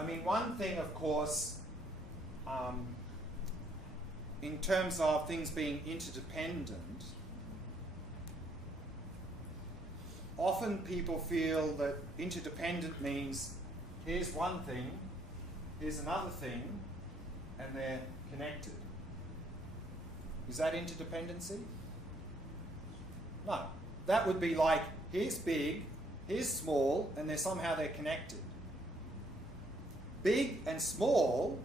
I mean, one thing, of course, in terms of things being interdependent, often people feel that interdependent means here's one thing, here's another thing, and they're connected. Is that interdependency? No. That would be like, here's big, here's small, and somehow they're connected. Big and small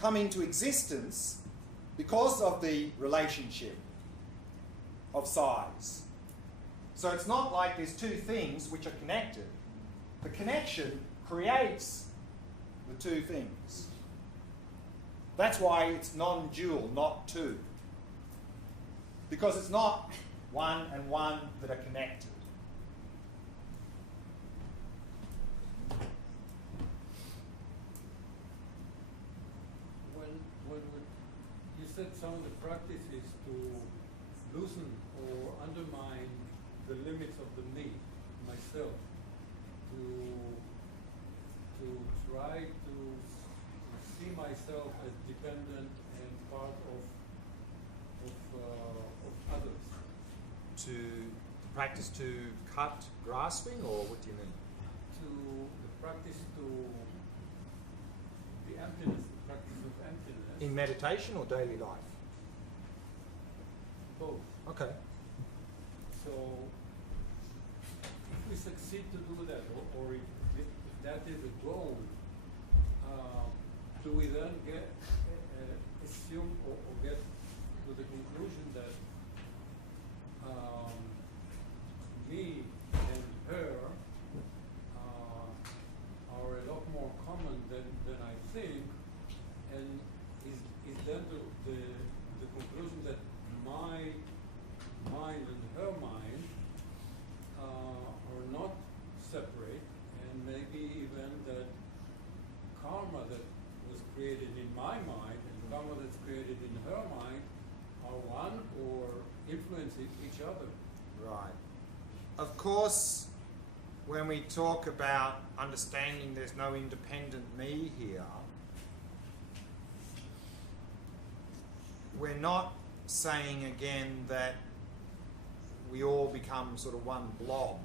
come into existence because of the relationship of size. So it's not like there's two things which are connected. The connection creates the two things. That's why it's non-dual, not two. Because it's not one and one that are connected. When you said some of the practice is to loosen or undermine the limits of the me, myself, to try to see myself as dependent and part of others. To practice to cut grasping, or what do you mean? To the practice to the emptiness, the practice of emptiness. In meditation or daily life? Both. Okay. So if we succeed to do that, or if that is a goal, do we then get assume or get to the conclusion that me and her are a lot more common than I think, and is then the conclusion that my mind and her mind are not separate, and maybe even that karma that was created in my mind and karma that's created in her mind are one or influence each other. Right. Of course, when we talk about understanding there's no independent me here, we're not saying again that we all become sort of one blob.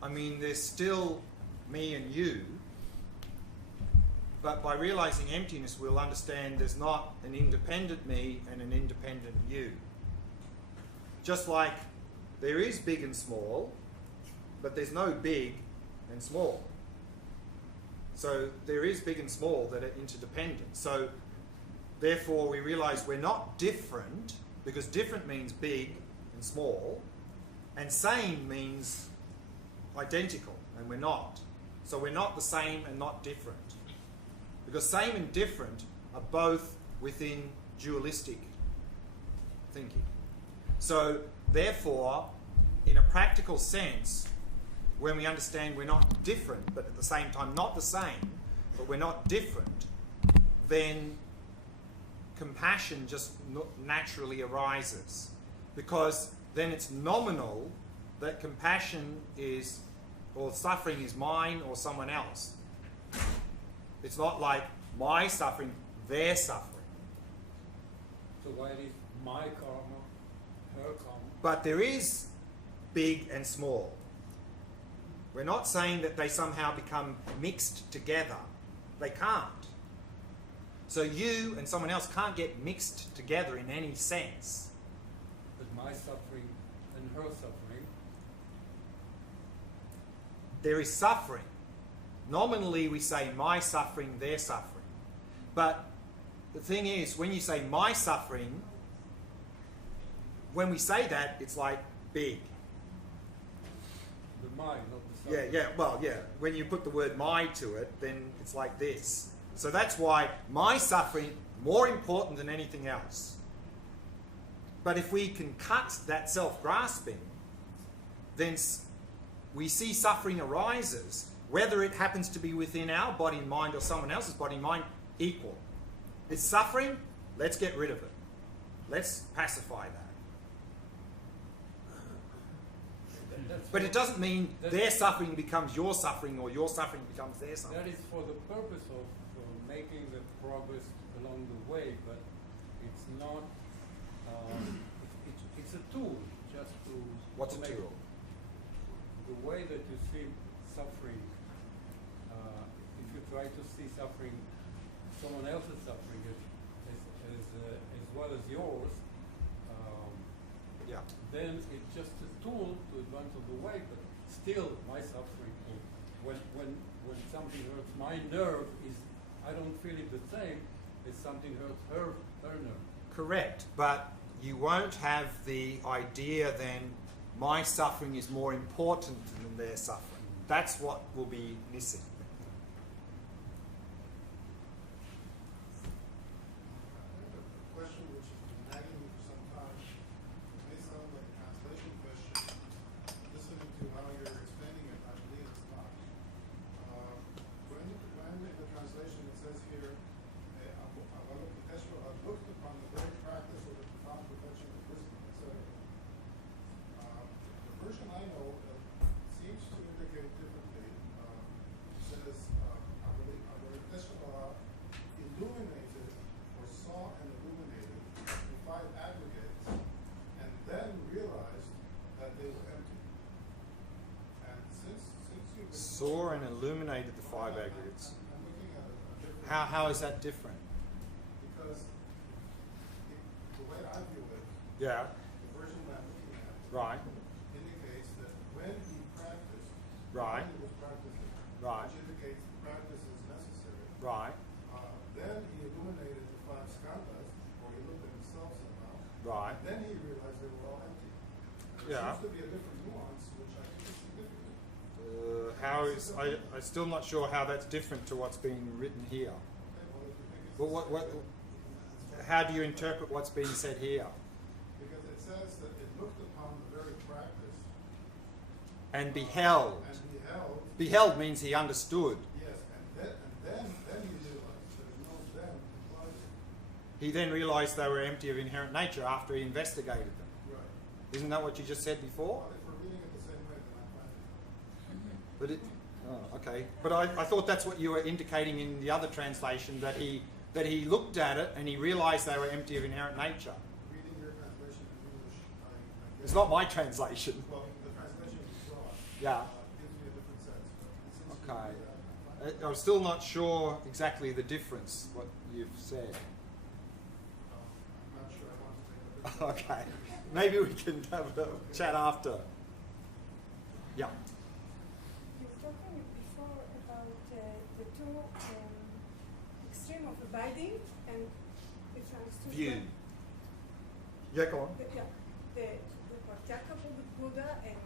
I mean, there's still me and you, but by realizing emptiness, we'll understand there's not an independent me and an independent you. Just like there is big and small, but there's no big and small. So there is big and small that are interdependent. So therefore we realize we're not different, because different means big and small, and same means identical, and we're not. So we're not the same and not different. Because same and different are both within dualistic thinking. So therefore, in a practical sense, when we understand we're not different, but at the same time not the same, but we're not different, then compassion just naturally arises. Because then it's nominal that compassion is, or suffering is mine or someone else. It's not like my suffering, their suffering. So why is my karma, her karma? But there is big and small. We're not saying that they somehow become mixed together. They can't. So you and someone else can't get mixed together in any sense. But my suffering and her suffering. There is suffering. Nominally we say my suffering, their suffering. But the thing is, when you say my suffering, when we say that, it's like big. The my, not the suffering. Yeah. When you put the word my to it, then it's like this. So that's why my suffering, more important than anything else. But if we can cut that self-grasping, then we see suffering arises, whether it happens to be within our body and mind or someone else's body and mind, equal. It's suffering, let's get rid of it. Let's pacify that. that's But for- it doesn't mean that's- their suffering becomes your suffering or your suffering becomes their That suffering. is for the purpose of making the progress along the way, but it's not. It's a tool just to. What's to a make tool? The way that you see suffering. If you try to see suffering, someone else's suffering as well as yours. Yeah. Then it's just a tool to advance on the way, but still my suffering. When something hurts my nerve, I don't feel it the same as something hurts her nerve. Correct, but you won't have the idea then my suffering is more important than their suffering. That's what will be missing. Question which has been nagging me for some time. It may sound like a translation question. Listening to how you're explaining it, I believe it's not. When in the translation it says here, I've looked upon the very practice of the profound perfection of wisdom, etc. The version I know seems to indicate differently. It says, illuminated or saw and illuminated the five aggregates and then realized that they were empty. And since you've been Saw and illuminated the five aggregates. I'm looking at a different How is that different? because the way I view it, Yeah, the version that I'm looking at right, indicates that when he practiced, Right. when he was practicing, Right. which indicates the practice is necessary. right, Then he illuminated the five skandhas, or he looked at himself somehow. right. Then he realized they were all empty. There Yeah. seems to be a different nuance, which I think is significant. How is I'm still not sure how that's different to what's being written here. Okay, well, if you think it's But what how do you interpret what's being said here? because it says that it looked upon the very practice And beheld. and beheld. Beheld means he understood. Yes, and then he realized that it knows them implies it. He then realized they were empty of inherent nature after he investigated them. Right. Isn't that what you just said before? Well, if we're reading it the same way, then I'm fine. But it, oh, okay. But I thought that's what you were indicating in the other translation, that he looked at it and he realized they were empty of inherent nature. Reading your translation in English, I guess. It's not my translation. Well, the translation you brought Yeah. gives me a different sense. But since you Okay. do that, I'm fine. I'm still not sure exactly the difference, what you've said. I'm not sure I want to take a Okay. Maybe we can have a chat after. Yeah. You were talking before about the two extreme of abiding and, if I understood View. well, Yeah, go on. the Pratyeka Buddha and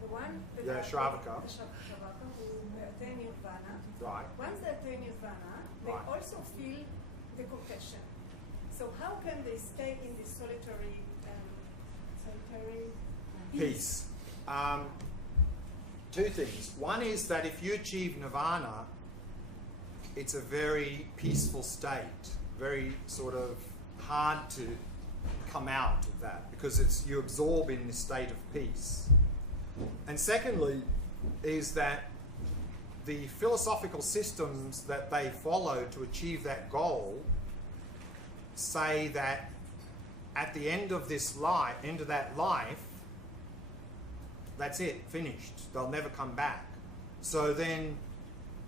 the one that Yeah, Shravaka. the Shravaka who attain nirvana. Right. Once they attain nirvana, they Right. also feel the compassion. So how can they stay in this solitary Peace. Two things. One is that if you achieve nirvana, it's a very peaceful state, very sort of hard to come out of that because it's you absorb in this state of peace. And secondly, is that the philosophical systems that they follow to achieve that goal say that at the end of this life, end of that life, that's it, finished. They'll never come back. So then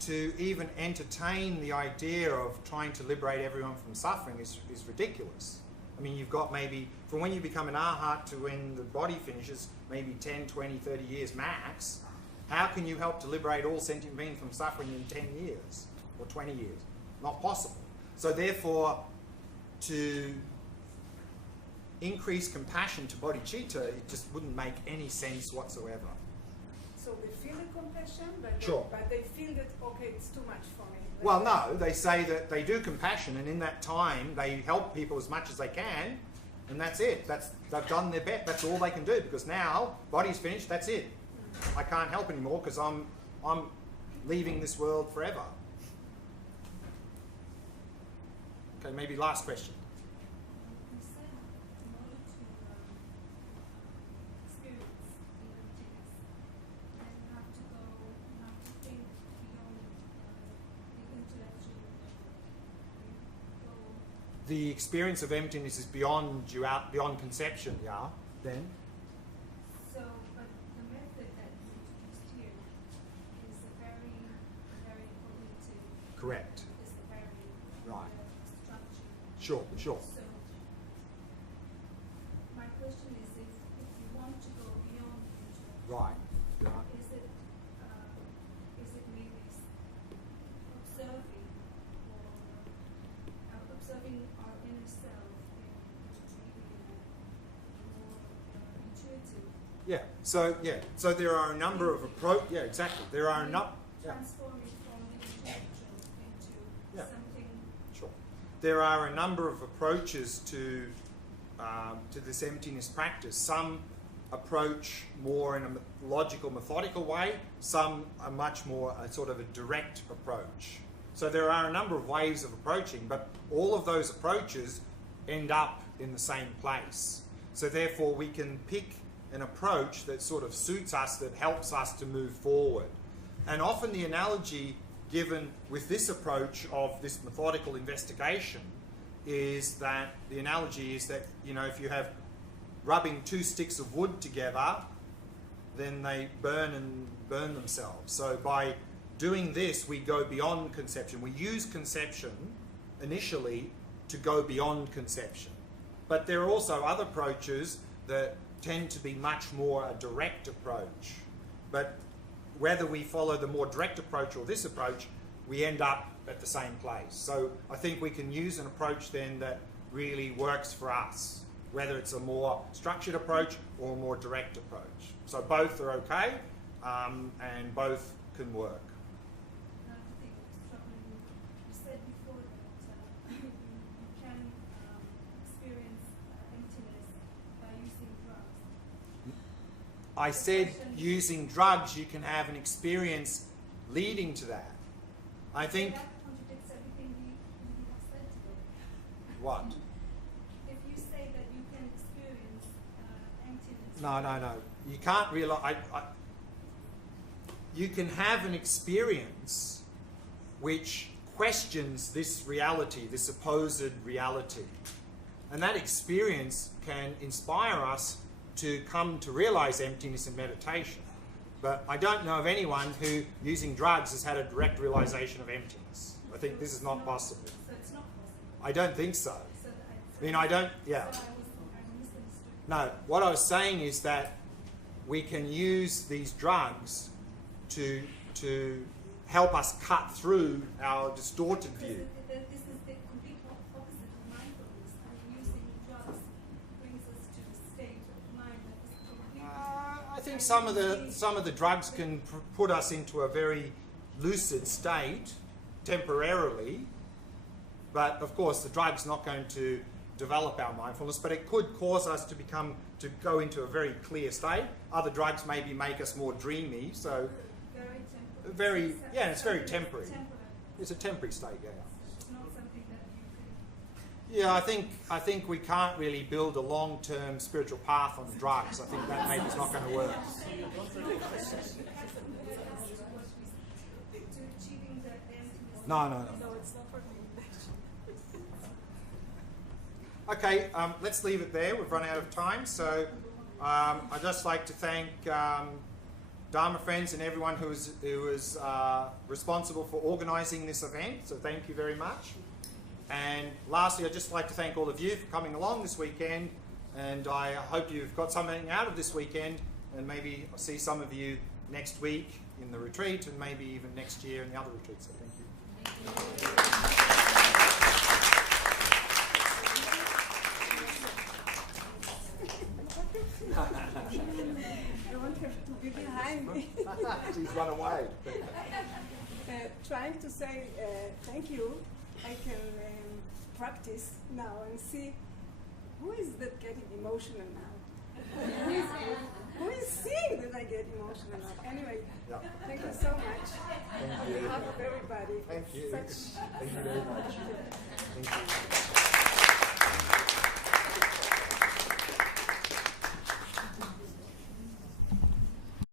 to even entertain the idea of trying to liberate everyone from suffering is ridiculous. I mean, you've got maybe, from when you become an arhat to when the body finishes, maybe 10, 20, 30 years max. How can you help to liberate all sentient beings from suffering in 10 years or 20 years? Not possible. So therefore, to increase compassion to bodhicitta, it just wouldn't make any sense whatsoever. So they feel the compassion, but Sure. they feel that, okay, it's too much for me. Well, no, they say that they do compassion, and in that time they help people as much as they can, and that's it. They've done their best. That's all they can do because now body's finished. That's it. I can't help anymore because I'm leaving this world forever. Okay, maybe last question. You said in order to experience the experience of emptiness is beyond conception, yeah, then? So, but the method that you introduced here is a very, very cognitive. Correct. Is a very Right. structured. Sure, sure. So, my question is, if you want to go beyond interaction, Right. Right. is it maybe observing or observing our inner self in maybe a more intuitive? Yeah. So there are a number of approaches. Yeah, exactly. There are Transforming from the intellectual into Yeah. something. Sure. There are a number of approaches to this emptiness practice. Some approach more in a logical, methodical way. Some are much more a sort of a direct approach. So there are a number of ways of approaching, but all of those approaches end up in the same place. So therefore we can pick an approach that sort of suits us, that helps us to move forward. And often the analogy given with this approach of this methodical investigation is that the analogy is that, you know, if you have rubbing two sticks of wood together, then they burn themselves. So by doing this, we go beyond conception. We use conception initially to go beyond conception. But there are also other approaches that tend to be much more a direct approach. But whether we follow the more direct approach or this approach, we end up at the same place. So I think we can use an approach then that really works for us, whether it's a more structured approach or a more direct approach. So both are okay, and both can work. Another thing that's troubling me, you said before that you can experience emptiness by using drugs. I said using drugs you can have an experience leading to that. I think... That contradicts everything we have said today. What? If you say that you can experience emptiness... No. You can't realize... you can have an experience which questions this reality, this supposed reality. And that experience can inspire us to come to realize emptiness in meditation. But I don't know of anyone who, using drugs, has had a direct realization of emptiness. I think this is not possible. So it's not possible. I don't think so. So I mean, I don't... Yeah. So I misunderstood. No, what I was saying is that we can use these drugs to help us cut through our distorted view. This is the complete opposite of mindfulness. Using drugs brings us to a state of mind that is completely... I think some of the drugs can put us into a very lucid state temporarily, but of course the drug's not going to develop our mindfulness, but it could cause us to go into a very clear state. Other drugs maybe make us more dreamy, so Very temporary. it's very temporary. Temporary. It's a temporary state, yeah. It's not something that you can... Yeah, I think we can't really build a long-term spiritual path on drugs. I think that maybe is not going to work. No. No, it's not for me. Okay, let's leave it there. We've run out of time. So I'd just like to thank Dharma Friends and everyone who was responsible for organising this event. So thank you very much. And lastly, I'd just like to thank all of you for coming along this weekend. And I hope you've got something out of this weekend. And maybe I'll see some of you next week in the retreat, and maybe even next year in the other retreats. So thank you. I want her to be behind me. She's run away. Trying to say thank you, I can practice now and see who is that getting emotional now. Who is seeing that I get emotional now? Anyway, Yeah. thank you so much. Thank you. On behalf of everybody. Thank you. Such Thank you very much. Thank you.